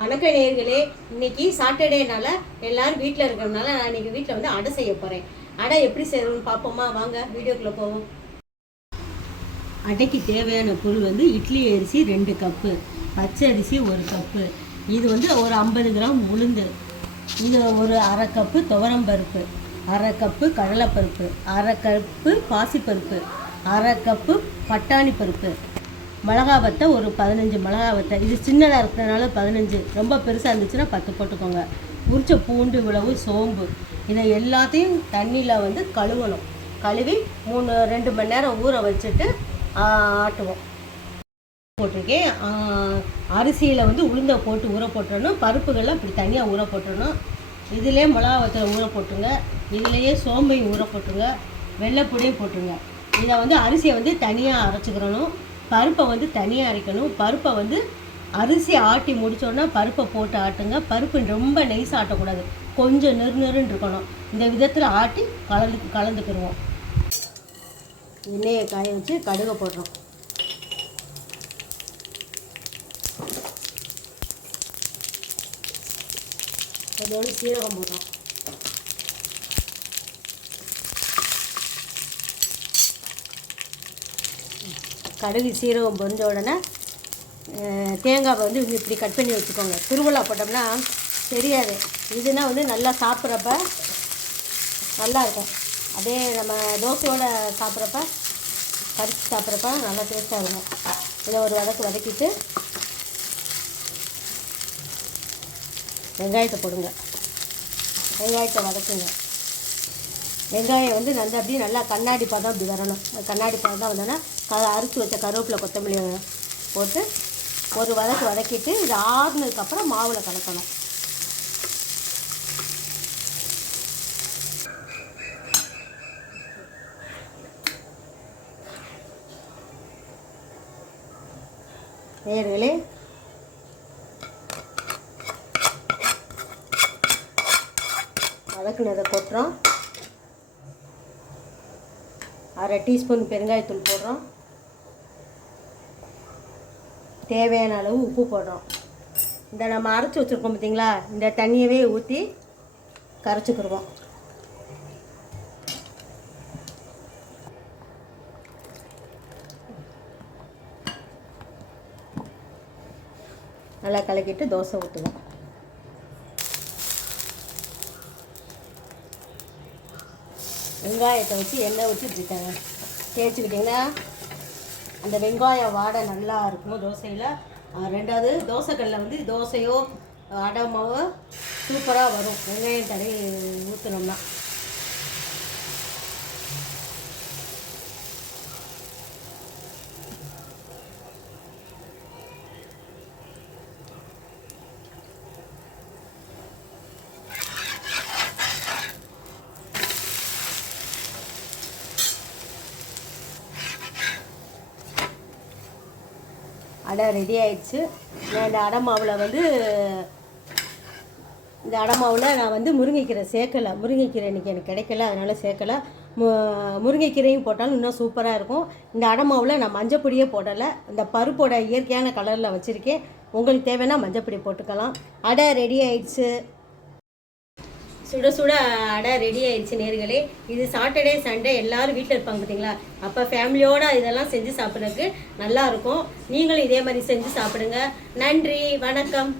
வணக்க நேயர்களே, இன்னைக்கு சாட்டர்டேனால எல்லாரும் வீட்டில் இருக்கிறதுனால நான் இன்னைக்கு வீட்டில் வந்து அடை செய்ய போகிறேன். அடை எப்படி செய்யணும்னு பார்ப்போமா? வாங்க வீடியோக்குள்ளே போவோம். அடைக்கு தேவையான பொருள் வந்து இட்லி அரிசி 2 கப்பு, பச்சை அரிசி 1 கப்பு, இது வந்து ஒரு 50 கிராம் உளுந்து, இது ஒரு அரை கப்பு துவரம்பருப்பு, அரை கப்பு கடலைப்பருப்பு, அரை கப்பு பாசிப்பருப்பு, அரை கப்பு பட்டாணி பருப்பு, மிளகா வத்தை ஒரு 15 மிளகா வத்தை. இது சின்னதாக இருக்கிறதுனால 15, ரொம்ப பெருசாக இருந்துச்சுன்னா 10 போட்டுக்கோங்க. உரிச்ச பூண்டு, இவ்வளவு சோம்பு. இதை எல்லாத்தையும் தண்ணியில் வந்து கழுவணும். கழுவி 2 மணி நேரம் ஊற வச்சுட்டு ஆட்டுவோம். போட்டிருக்கேன். அரிசியில் வந்து உளுந்தை போட்டு ஊற போட்டுறணும். பருப்புகள்லாம் இப்படி தனியாக ஊற போட்டுறணும். இதிலே மிளகா வத்தில் ஊற போட்டுருங்க. இதுலேயே சோம்பையும் ஊற போட்டுருங்க. வெள்ளைப்பொடியும் போட்டுருங்க. இதை வந்து அரிசியை வந்து தனியாக அரைச்சிக்கிறணும். பருப்பை வந்து தனியாக அரைக்கணும். பருப்பை வந்து அரிசி ஆட்டி முடித்தோன்னா பருப்பை போட்டு ஆட்டுங்க. பருப்பு ரொம்ப நைஸாக ஆட்டக்கூடாது, கொஞ்சம் நெருன்னு இருக்கணும். இந்த விதத்தில் ஆட்டி கலந்துக்கிடுவோம். எண்ணெயை காய வச்சு கடுகை போடுறோம். அதோடு சீரகம் போடுறோம். கடுகு சீரகம் பொரிஞ்ச உடனே தேங்காவை வந்து இப்படி கட் பண்ணி வச்சுக்கோங்க. துருவலா போட்டோம்னா தெரியாது. இதுனா வந்து நல்லா சாப்பிட்றப்ப நல்லாயிருக்கும். அதே நம்ம தோசையோடு சாப்பிட்றப்ப கடிச்சு சாப்பிட்றப்ப நல்லா டேஸ்ட்டாக இருக்கும். இதை ஒரு வதக்கிட்டு வெங்காயத்தை போடுங்க. வெங்காயத்தை வதக்குங்க. வெங்காயம் வந்து நல்லா கண்ணாடி பதம் இப்படி வரணும். கண்ணாடி பதம் தான் வந்தோன்னா அரைச்சி வச்ச கருவேப்பிலை கொத்தமல்லி போட்டு ஒரு வதக்கிட்டு இது ஆறுனதுக்கப்புறம் மாவில் கலக்கணும். நேயர்களே, வதக்குனதை கொட்டுறோம். அரை டீஸ்பூன் பெருங்காயத்தூள் போடுறோம். தேவையான அளவு உப்பு போடுறோம். இந்த நம்ம அரைச்சி வச்சுருக்கோம் பார்த்தீங்களா, இந்த தண்ணியவே ஊற்றி கரைச்சிக்கிடுவோம். நல்லா கலக்கிட்டு தோசை ஊற்றுவோம். வெங்காயத்தை வச்சு எண்ணெய் ஊற்றி இப்படி தேய்ச்சிக்கிட்டிங்கன்னா அந்த வெங்காயம் வாடை நல்லா இருக்கும் தோசையில். 2வது தோசைக்கல்லில் வந்து தோசையோ அடை மாவோ சூப்பராக வரும் வெங்காயம் தடவி ஊற்றினோம்னா. அடை ரெடி ஆயிடுச்சு. நான் இந்த அடை மாவில் நான் வந்து முருங்கைக்கீரை சேர்க்கலை. முருங்கைக்கீரை இன்றைக்கி எனக்கு கிடைக்கல, அதனால் சேர்க்கலை. முருங்கைக்கீரையும் போட்டாலும் இன்னும் சூப்பராக இருக்கும். இந்த அடை மாவில் நான் மஞ்சப்பொடியே போடலை. இந்த பருப்போட இயற்கையான கலரில் வச்சுருக்கேன். உங்களுக்கு தேவைன்னா மஞ்சப்பொடி போட்டுக்கலாம். அடை ரெடி ஆயிடுச்சு. சுட சுட அடை ரெடி ஆயிடுச்சு நேயர்களே. இது சாட்டர்டே சண்டே எல்லோரும் வீட்டில் இருப்பாங்க பார்த்தீங்களா, அப்போ ஃபேமிலியோடு இதெல்லாம் செஞ்சு சாப்பிட்றதுக்கு நல்லாயிருக்கும். நீங்களும் இதே மாதிரி செஞ்சு சாப்பிடுங்க. நன்றி, வணக்கம்.